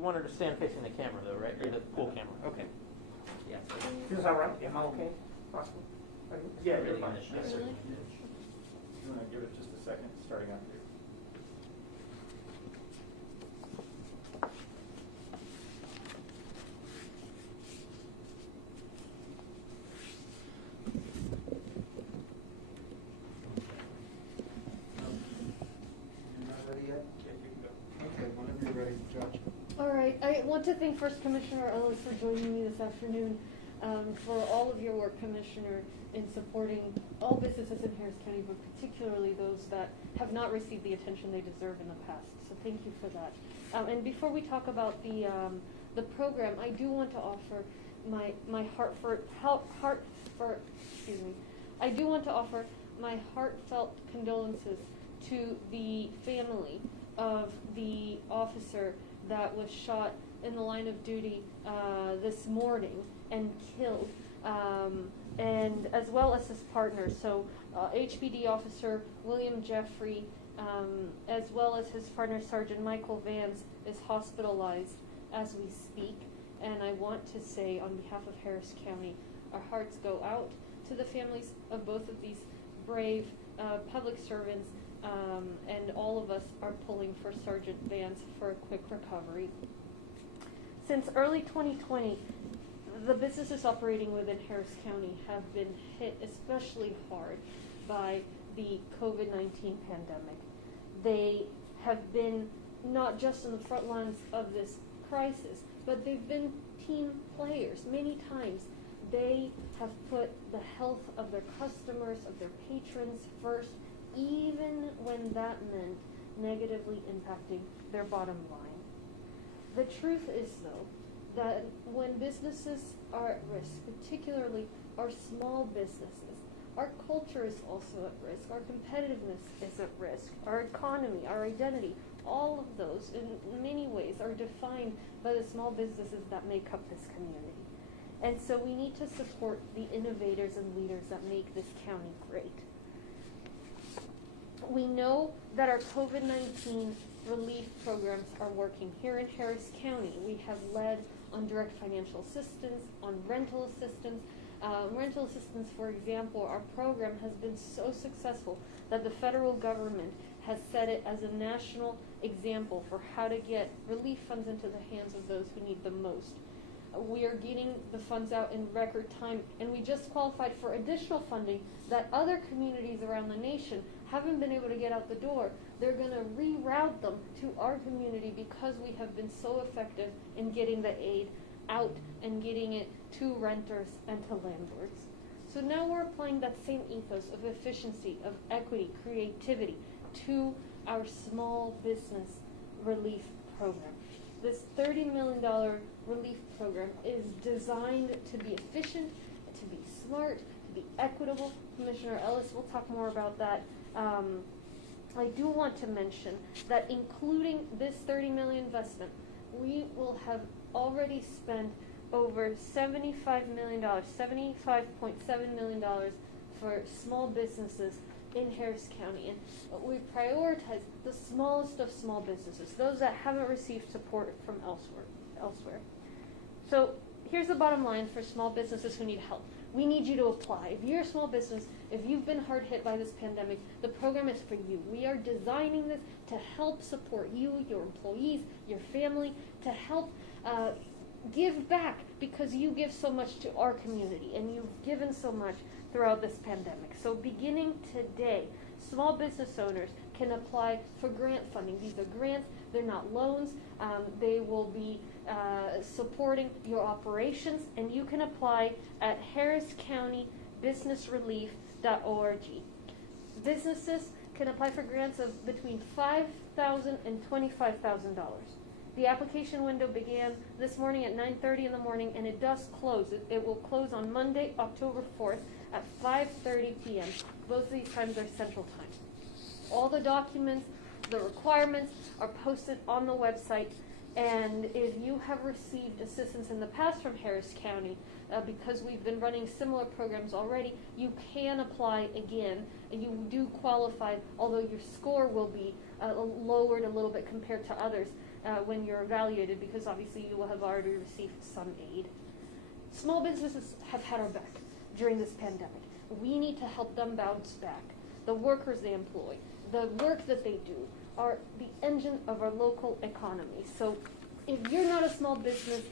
you want her to stand facing the camera though, right? Or the pool camera. Okay. Yeah. Is this all right? Am I okay? Possible? Yeah, you're fine. Yes, sir. You want to give it just a second, starting out here. You're not ready yet? Yeah, you can go. Okay, whenever you're ready, Judge. All right, I want to thank First Commissioner Ellis for joining me this afternoon, for all of your work, Commissioner, in supporting all businesses in Harris County, but particularly those that have not received the attention they deserve in the past. So thank you for that. And before we talk about the program, I do want to offer my heartfelt condolences to the family of the officer that was shot in the line of duty this morning and killed, and as well as his partner. So HPD officer William Jeffrey, as well as his partner Sergeant Michael Vance, is hospitalized as we speak. And I want to say on behalf of Harris County, our hearts go out to the families of both of these brave public servants, and all of us are pulling for Sergeant Vance for a quick recovery. Since early 2020, the businesses operating within Harris County have been hit especially hard by the COVID-19 pandemic. They have been not just in the front lines of this crisis, but they've been team players many times. They have put the health of their customers, of their patrons first, even when that meant negatively impacting their bottom line. The truth is, though, that when businesses are at risk, particularly our small businesses, our culture is also at risk, our competitiveness is at risk, our economy, our identity, all of those in many ways are defined by the small businesses that make up this community. And so we need to support the innovators and leaders that make this county great. We know that our COVID-19 relief programs are working. Here in Harris County, we have led on direct financial assistance, on rental assistance. Rental assistance, for example, our program has been so successful that the federal government has set it as a national example for how to get relief funds into the hands of those who need them most. We are getting the funds out in record time, and we just qualified for additional funding that other communities around the nation haven't been able to get out the door. They're going to reroute them to our community because we have been so effective in getting the aid out and getting it to renters and to landlords. So now we're applying that same ethos of efficiency, of equity, creativity to our small business relief program. This $30 million relief program is designed to be efficient, to be smart, to be equitable. Commissioner Ellis will talk more about that. I do want to mention that including this $30 million investment, we will have already spent over $75 million, $75.7 million for small businesses in Harris County. And we prioritize the smallest of small businesses, those that haven't received support from elsewhere. So here's the bottom line for small businesses who need help. We need you to apply. If you're a small business, if you've been hard hit by this pandemic, the program is for you. We are designing this to help support you, your employees, your family, to help give back, because you give so much to our community and you've given so much throughout this pandemic. So beginning today, small business owners can apply for grant funding. These are grants, they're not loans. They will be supporting your operations, and you can apply at harriscountybusinessrelief.org. Businesses can apply for grants of between $5,000 and $25,000. The application window began this morning at 9:30 in the morning, and it does close. It will close on Monday, October 4th at 5:30 p.m. Both of these times are Central Time. All the documents, the requirements are posted on the website, and if you have received assistance in the past from Harris County, because we've been running similar programs already, you can apply again, and you do qualify, although your score will be lowered a little bit compared to others. when you're evaluated, because obviously you will have already received some aid. Small businesses have had our back during this pandemic. We need to help them bounce back. The workers they employ, the work that they do, are the engine of our local economy. So if you're not a small business,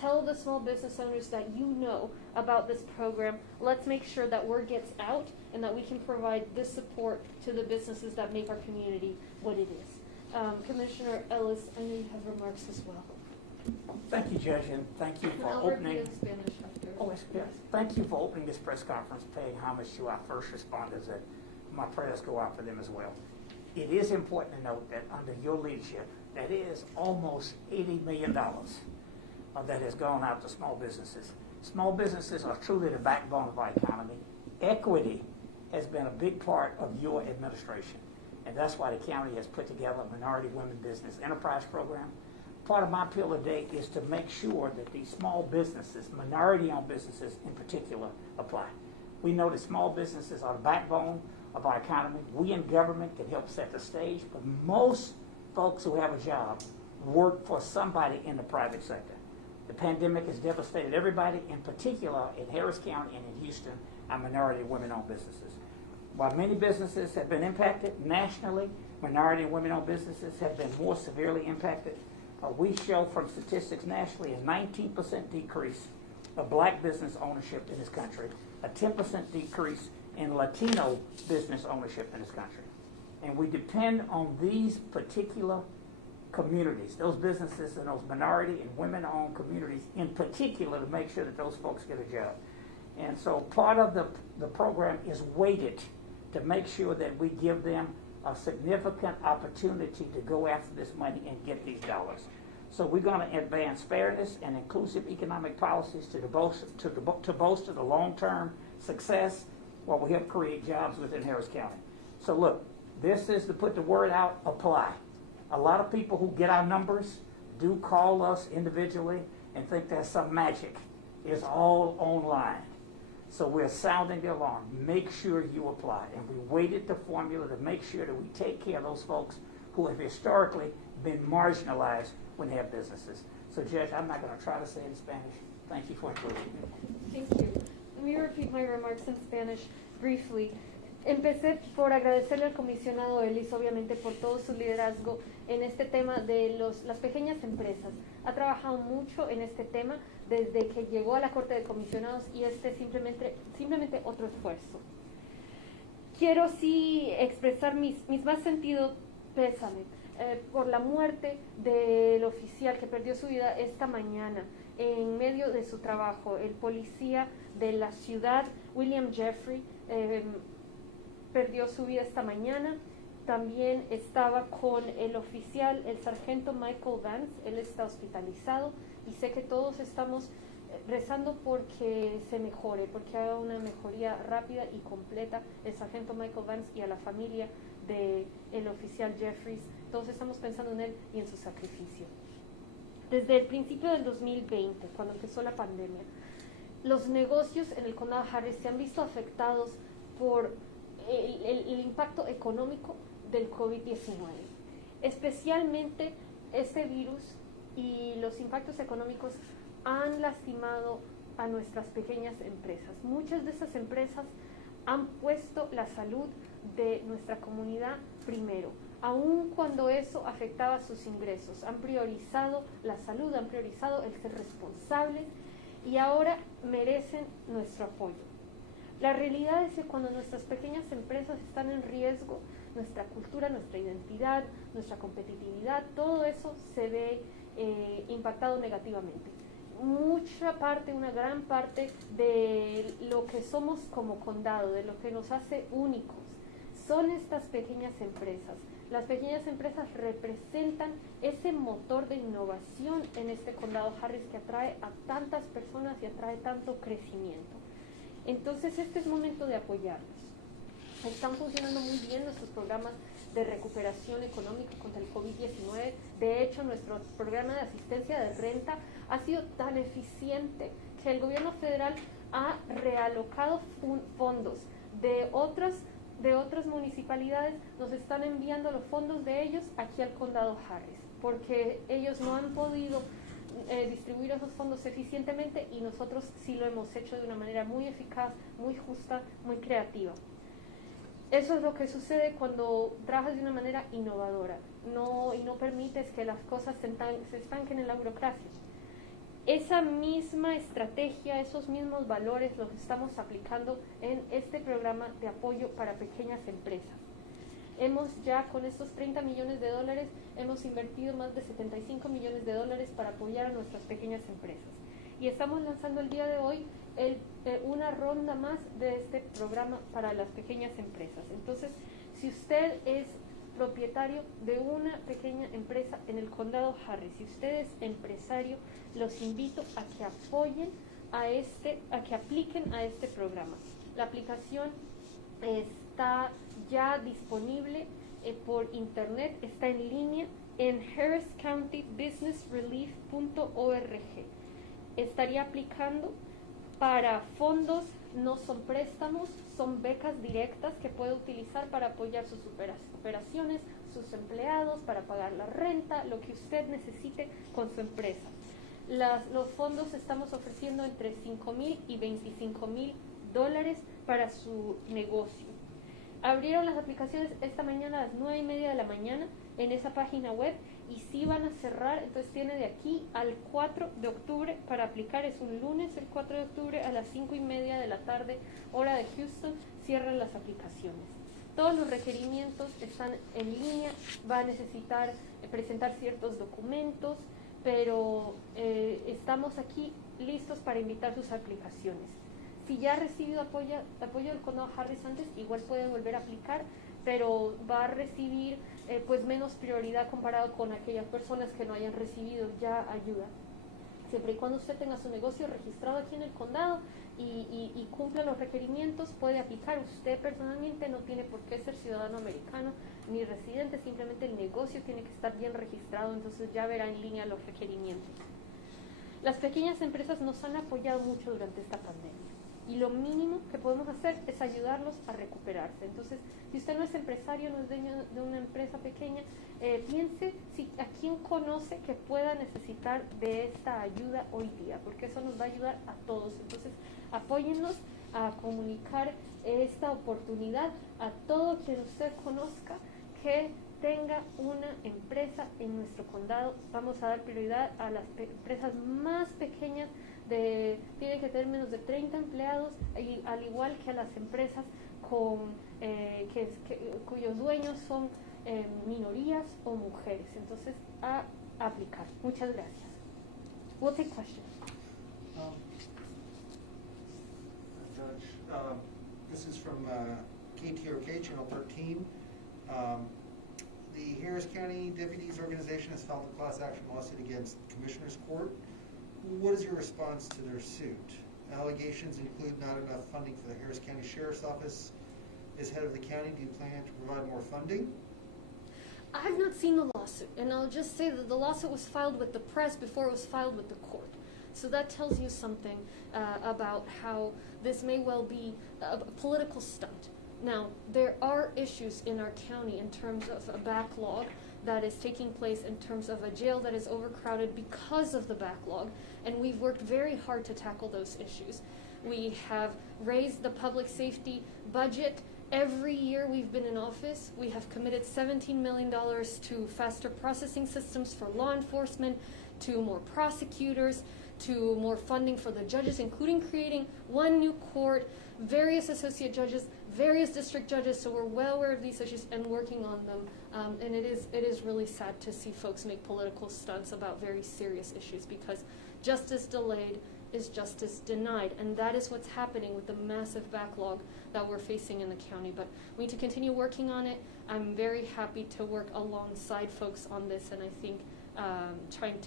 tell the small business owners that you know about this program. Let's make sure that word gets out and that we can provide this support to the businesses that make our community what it is. Commissioner Ellis, I know you have remarks as well. Thank you, Judge, and thank you for I'll opening. repeat in Spanish after. Oh, yes. Thank you for opening this press conference, paying homage to our first responders, and my prayers go out for them as well. It is important to note that under your leadership, that is almost $80 million that has gone out to small businesses. Small businesses are truly the backbone of our economy. Equity has been a big part of your administration, and that's why the county has put together a Minority Women Business Enterprise Program. Part of my appeal today is to make sure that these small businesses, minority-owned businesses in particular, apply. We know that small businesses are the backbone of our economy. We in government can help set the stage, but most folks who have a job work for somebody in the private sector. The pandemic has devastated everybody, in particular in Harris County and in Houston, our minority and women-owned businesses. While many businesses have been impacted nationally, minority and women-owned businesses have been more severely impacted. We show from statistics nationally a 19% decrease of black business ownership in this country, a 10% decrease in Latino business ownership in this country. And we depend on these particular communities, those businesses and those minority and women-owned communities in particular, to make sure that those folks get a job. And so part of the program is weighted to make sure that we give them a significant opportunity to go after this money and get these dollars. So we're going to advance fairness and inclusive economic policies to bolster the long-term success while we help create jobs within Harris County. So look, this is to put the word out, apply. A lot of people who get our numbers do call us individually and think there's some magic. It's all online. So we're sounding the alarm. Make sure you apply. And we weighted the formula to make sure that we take care of those folks who have historically been marginalized when they have businesses. So, Judge, I'm not going to try to say it in Spanish. Thank you for including me. Thank you. Let me repeat my remarks in Spanish briefly. Empecé por agradecerle al comisionado Ellis, obviamente, por todo su liderazgo en este tema de las pequeñas empresas. Ha trabajado mucho en este tema desde que llegó a la Corte de Comisionados y simplemente otro esfuerzo. Quiero sí expresar mis más sentido pésame por la muerte del oficial que perdió su vida esta mañana en medio de su trabajo, el policía de la ciudad, William Jeffrey, perdió su vida esta mañana. También estaba con el oficial, el sargento Michael Vance. Él está hospitalizado y sé que todos estamos rezando porque se mejore, porque haga una mejoría rápida y completa el sargento Michael Vance y a la familia del oficial Jeffries. Todos estamos pensando en él y en su sacrificio. Desde el principio del 2020, cuando empezó la pandemia, los negocios en el condado Harris se han visto afectados por el impacto económico del COVID-19. Especialmente este virus y los impactos económicos han lastimado a nuestras pequeñas empresas. Muchas de esas empresas han puesto la salud de nuestra comunidad primero, aun cuando eso afectaba sus ingresos. Han priorizado la salud, han priorizado el ser responsables y ahora merecen nuestro apoyo. La realidad es que cuando nuestras pequeñas empresas están en riesgo, nuestra cultura, nuestra identidad, nuestra competitividad, todo eso se ve impactado negativamente. Una gran parte de lo que somos como condado, de lo que nos hace únicos, son estas pequeñas empresas. Las pequeñas empresas representan ese motor de innovación en este condado Harris que atrae a tantas personas y atrae tanto crecimiento. Entonces este es momento de apoyarlos. Están funcionando muy bien nuestros programas de recuperación económica contra el COVID-19. De hecho, nuestro programa de asistencia de renta ha sido tan eficiente que el gobierno federal ha realocado fondos de otras de otras municipalidades nos están enviando los fondos de ellos aquí al condado Harris, porque ellos no han podido distribuir esos fondos eficientemente y nosotros sí lo hemos hecho de una manera muy eficaz, muy justa, muy creativa. Eso es lo que sucede cuando trabajas de una manera innovadora, y no permites que las cosas se estanquen en la burocracia. Esa misma estrategia, esos mismos valores los estamos aplicando en este programa de apoyo para pequeñas empresas. Hemos ya con estos $30 millones, hemos invertido más de $75 millones para apoyar a nuestras pequeñas empresas. Y estamos lanzando el día de hoy una ronda más de este programa para las pequeñas empresas. Entonces, si usted es propietario de una pequeña empresa en el condado Harris, si usted es empresario, los invito a que apoyen a que apliquen a este programa. La aplicación está ya disponible por internet, está en línea en harriscountybusinessrelief.org. Estaría aplicando para fondos, no son préstamos, son becas directas que puede utilizar para apoyar sus operaciones, sus empleados, para pagar la renta, lo que usted necesite con su empresa. Los fondos estamos ofreciendo entre $5,000 y $25,000 para su negocio. Abrieron las aplicaciones esta mañana a las 9:30 de la mañana en esa página web y sí van a cerrar, entonces tiene de aquí al 4 de octubre para aplicar, es un lunes el 4 de octubre a las 5:30 de la tarde, hora de Houston, cierran las aplicaciones. Todos los requerimientos están en línea, va a necesitar presentar ciertos documentos, pero estamos aquí listos para invitar sus aplicaciones. Si ya ha recibido apoyo del condado Harris antes, igual puede volver a aplicar, pero va a recibir pues menos prioridad comparado con aquellas personas que no hayan recibido ya ayuda. Siempre y cuando usted tenga su negocio registrado aquí en el condado y cumpla los requerimientos, puede aplicar. Usted personalmente no tiene por qué ser ciudadano americano ni residente, simplemente el negocio tiene que estar bien registrado, entonces ya verá en línea los requerimientos. Las pequeñas empresas nos han apoyado mucho durante esta pandemia. Y lo mínimo que podemos hacer es ayudarlos a recuperarse. Entonces, si usted no es empresario, no es dueño de una empresa pequeña, piense a quién conoce que pueda necesitar de esta ayuda hoy día, porque eso nos va a ayudar a todos. Entonces, apóyennos a comunicar esta oportunidad a todo quien usted conozca que tenga una empresa en nuestro condado. Vamos a dar prioridad a las empresas más pequeñas, tienen que tener menos de 30 empleados, y al igual que a las empresas cuyos dueños son minorías o mujeres. Entonces, a aplicar. Muchas gracias. We'll take questions. Judge, this is from KHOU, Channel 13. The Harris County Deputies Organization has filed a class action lawsuit against Commissioner's Court. What is your response to their suit? Allegations include not enough funding for the Harris County Sheriff's Office. As head of the county, do you plan to provide more funding? I've not seen the lawsuit, and I'll just say that the lawsuit was filed with the press before it was filed with the court. So that tells you something about how this may well be a political stunt. Now, there are issues in our county in terms of a backlog that is taking place, in terms of a jail that is overcrowded because of the backlog, and we've worked very hard to tackle those issues. We have raised the public safety budget. Every year we've been in office, we have committed $17 million to faster processing systems for law enforcement, to more prosecutors, to more funding for the judges, including creating one new court, various associate judges, various district judges, so we're well aware of these issues and working on them. And it is really sad to see folks make political stunts about very serious issues, because justice delayed is justice denied, and that is what's happening with the massive backlog that we're facing in the county. But we need to continue working on it. I'm very happy to work alongside folks on this, and I think trying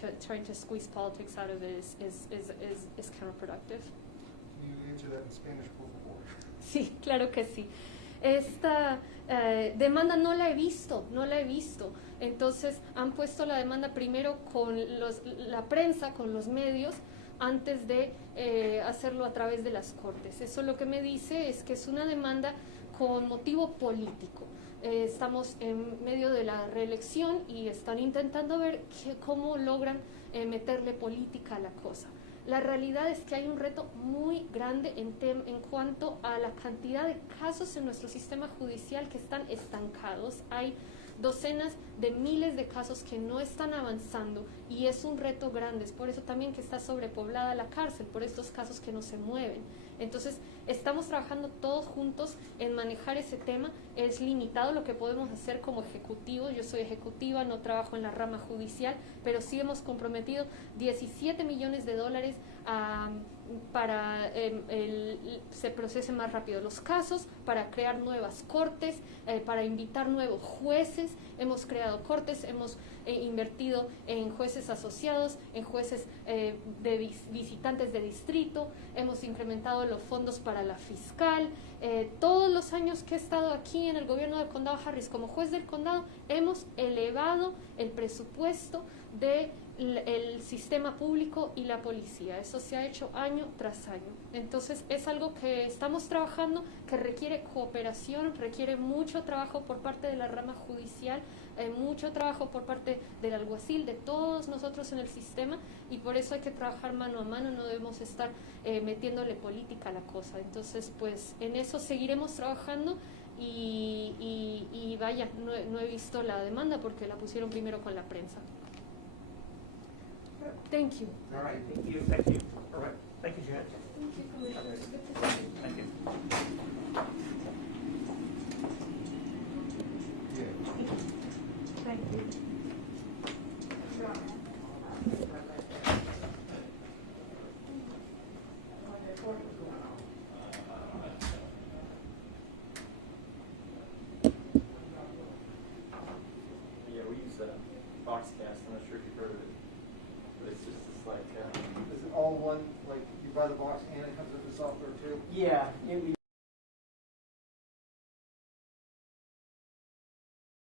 to squeeze politics out of it is counterproductive. Can you answer that in Spanish, por favor? Sí, claro que sí. Esta demanda no la he visto. Entonces han puesto la demanda primero con la prensa, con los medios, antes de hacerlo a través de las cortes. Eso lo que me dice es que es una demanda con motivo político. Estamos en medio de la reelección y están intentando ver cómo logran meterle política a la cosa. La realidad es que hay un reto muy grande en cuanto a la cantidad de casos en nuestro sistema judicial que están estancados. Hay docenas de miles de casos que no están avanzando y es un reto grande. Es por eso también que está sobrepoblada la cárcel, por estos casos que no se mueven. Entonces, estamos trabajando todos juntos en manejar ese tema. Es limitado lo que podemos hacer como ejecutivos. Yo soy ejecutiva, no trabajo en la rama judicial, pero sí hemos comprometido 17 millones de dólares para se procesen más rápido los casos, para crear nuevas cortes, para invitar nuevos jueces. Hemos creado cortes, hemos invertido en jueces asociados, en jueces de visitantes de distrito, hemos incrementado los fondos para la fiscal. Todos los años que he estado aquí en el gobierno del condado Harris como juez del condado, hemos elevado el presupuesto del sistema público y la policía. Eso se ha hecho año tras año. Entonces es algo que estamos trabajando, que requiere cooperación, requiere mucho trabajo por parte de la rama judicial, mucho trabajo por parte del alguacil, de todos nosotros en el sistema, y por eso hay que trabajar mano a mano, no debemos estar metiéndole política a la cosa. Entonces, pues en eso seguiremos trabajando y vaya, no he visto la demanda porque la pusieron primero con la prensa. Thank you. All right, thank you, thank you. All right, thank you, Janet. Thank you, Commissioner. Good to see you. Thank you. Thank you. Yeah, we use Boxcast. I'm not sure if you've heard of it, but it's just this like. Is it all one, like you buy the box and it comes with the software too? Yeah,